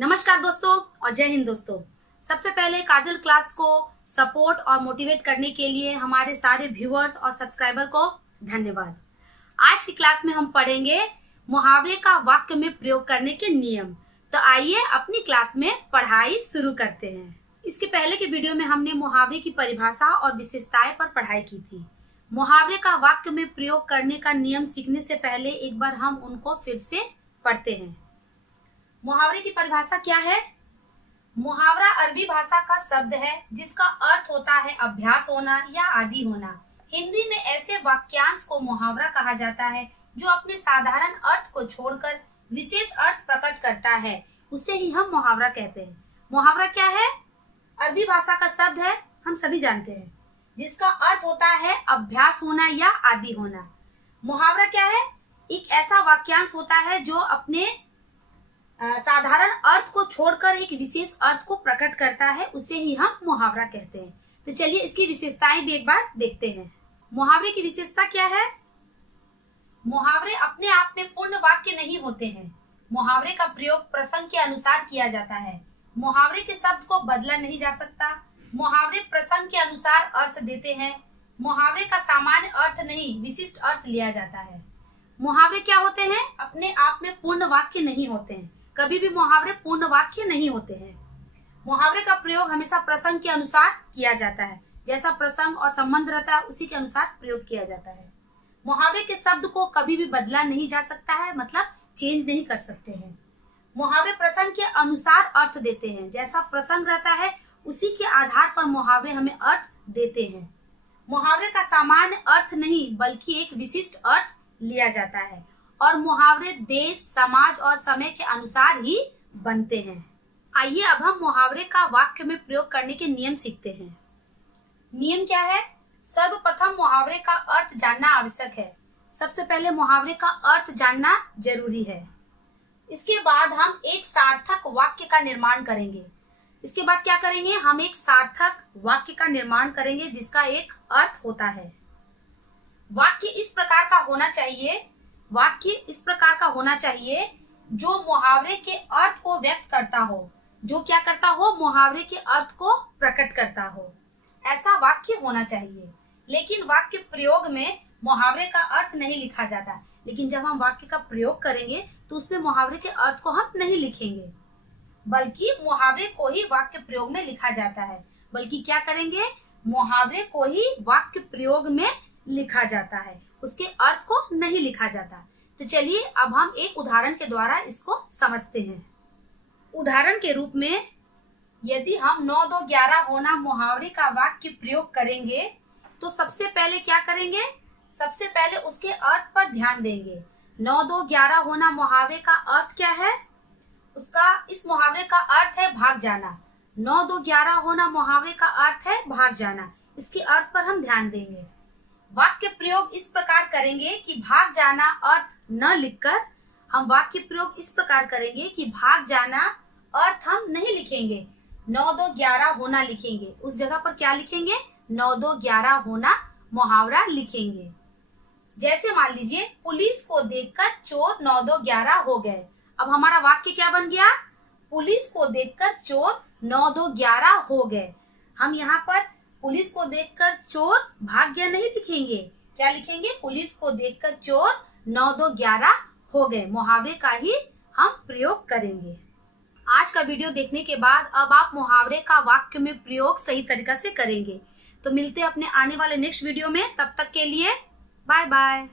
नमस्कार दोस्तों और जय हिंद दोस्तों। सबसे पहले काजल क्लास को सपोर्ट और मोटिवेट करने के लिए हमारे सारे व्यूअर्स और सब्सक्राइबर को धन्यवाद। आज की क्लास में हम पढ़ेंगे मुहावरे का वाक्य में प्रयोग करने के नियम। तो आइए अपनी क्लास में पढ़ाई शुरू करते हैं। इसके पहले के वीडियो में हमने मुहावरे की परिभाषा और विशेषताएं पर पढ़ाई की थी। मुहावरे का वाक्य में प्रयोग करने का नियम सीखने से पहले एक बार हम उनको फिर से पढ़ते हैं। मुहावरे की परिभाषा क्या है? मुहावरा अरबी भाषा का शब्द है जिसका अर्थ होता है अभ्यास होना या आदी होना। हिंदी में ऐसे वाक्यांश को मुहावरा कहा जाता है जो अपने साधारण अर्थ को छोड़कर विशेष अर्थ प्रकट करता है, उसे ही हम मुहावरा कहते हैं। मुहावरा क्या है? अरबी भाषा का शब्द है, हम सभी जानते हैं, जिसका अर्थ होता है अभ्यास होना या आदी होना। मुहावरा क्या है? एक ऐसा वाक्यांश होता है जो अपने साधारण अर्थ को छोड़कर एक विशेष अर्थ को प्रकट करता है, उसे ही हम मुहावरा कहते हैं। तो चलिए इसकी विशेषताएं भी एक बार देखते हैं। मुहावरे की विशेषता क्या है? मुहावरे अपने आप में पूर्ण वाक्य नहीं होते हैं। मुहावरे का प्रयोग प्रसंग के अनुसार किया जाता है। मुहावरे के शब्द को बदला नहीं जा सकता। मुहावरे प्रसंग के अनुसार अर्थ देते हैं। मुहावरे का सामान्य अर्थ नहीं, विशिष्ट अर्थ लिया जाता है। मुहावरे क्या होते हैं? अपने आप में पूर्ण वाक्य नहीं होते हैं। कभी भी मुहावरे पूर्ण वाक्य नहीं होते हैं। मुहावरे का प्रयोग हमेशा प्रसंग के अनुसार किया जाता है। जैसा प्रसंग और संबंध रहता है उसी के अनुसार प्रयोग किया जाता है। मुहावरे के शब्द को कभी भी बदला नहीं जा सकता है, मतलब चेंज नहीं कर सकते हैं। मुहावरे प्रसंग के अनुसार अर्थ देते हैं। जैसा प्रसंग रहता है उसी के आधार पर मुहावरे हमें अर्थ देते हैं। मुहावरे का सामान्य अर्थ नहीं बल्कि एक विशिष्ट अर्थ लिया जाता है और मुहावरे देश, समाज और समय के अनुसार ही बनते हैं। आइए अब हम मुहावरे का वाक्य में प्रयोग करने के नियम सीखते हैं। नियम क्या है? सर्वप्रथम मुहावरे का अर्थ जानना आवश्यक है। सबसे पहले मुहावरे का अर्थ जानना जरूरी है। इसके बाद हम एक सार्थक वाक्य का निर्माण करेंगे। इसके बाद क्या करेंगे? हम एक सार्थक वाक्य का निर्माण करेंगे जिसका एक अर्थ होता है। वाक्य इस प्रकार का होना चाहिए जो मुहावरे के अर्थ को व्यक्त करता हो। जो क्या करता हो? मुहावरे के अर्थ को प्रकट करता हो, ऐसा वाक्य होना चाहिए। लेकिन वाक्य प्रयोग में मुहावरे का अर्थ नहीं लिखा जाता। लेकिन जब हम वाक्य का प्रयोग करेंगे तो उसमें मुहावरे के अर्थ को हम नहीं लिखेंगे, बल्कि मुहावरे को ही वाक्य प्रयोग में लिखा जाता है। बल्कि क्या करेंगे? मुहावरे को ही वाक्य प्रयोग में लिखा जाता है, उसके अर्थ को नहीं लिखा जाता। तो चलिए अब हम एक उदाहरण के द्वारा इसको समझते हैं। उदाहरण के रूप में यदि हम 9 2 11 होना मुहावरे का वाक्य प्रयोग करेंगे तो सबसे पहले क्या करेंगे? सबसे पहले उसके अर्थ पर ध्यान देंगे। 9 2 11 होना मुहावरे का अर्थ क्या है? इस मुहावरे का अर्थ है भाग जाना। 9 2 11 होना मुहावरे का अर्थ है भाग जाना। इसके अर्थ पर हम ध्यान देंगे। वाक्य प्रयोग इस प्रकार करेंगे कि भाग जाना अर्थ न लिखकर हम वाक्य प्रयोग इस प्रकार करेंगे कि भाग जाना अर्थ हम नहीं लिखेंगे, 9 2 11 होना लिखेंगे। उस जगह पर क्या लिखेंगे? 9 2 11 होना मुहावरा लिखेंगे। जैसे मान लीजिए पुलिस को देखकर चोर 9 2 11 हो गए। अब हमारा वाक्य क्या बन गया? पुलिस को देखकर चोर 9 2 11 हो गए। हम यहाँ पर पुलिस को देखकर चोर भाग गया नहीं लिखेंगे। क्या लिखेंगे? पुलिस को देखकर चोर 9 2 11 हो गए। मुहावरे का ही हम प्रयोग करेंगे। आज का वीडियो देखने के बाद अब आप मुहावरे का वाक्य में प्रयोग सही तरीका से करेंगे। तो मिलते हैं अपने आने वाले नेक्स्ट वीडियो में। तब तक के लिए बाय बाय।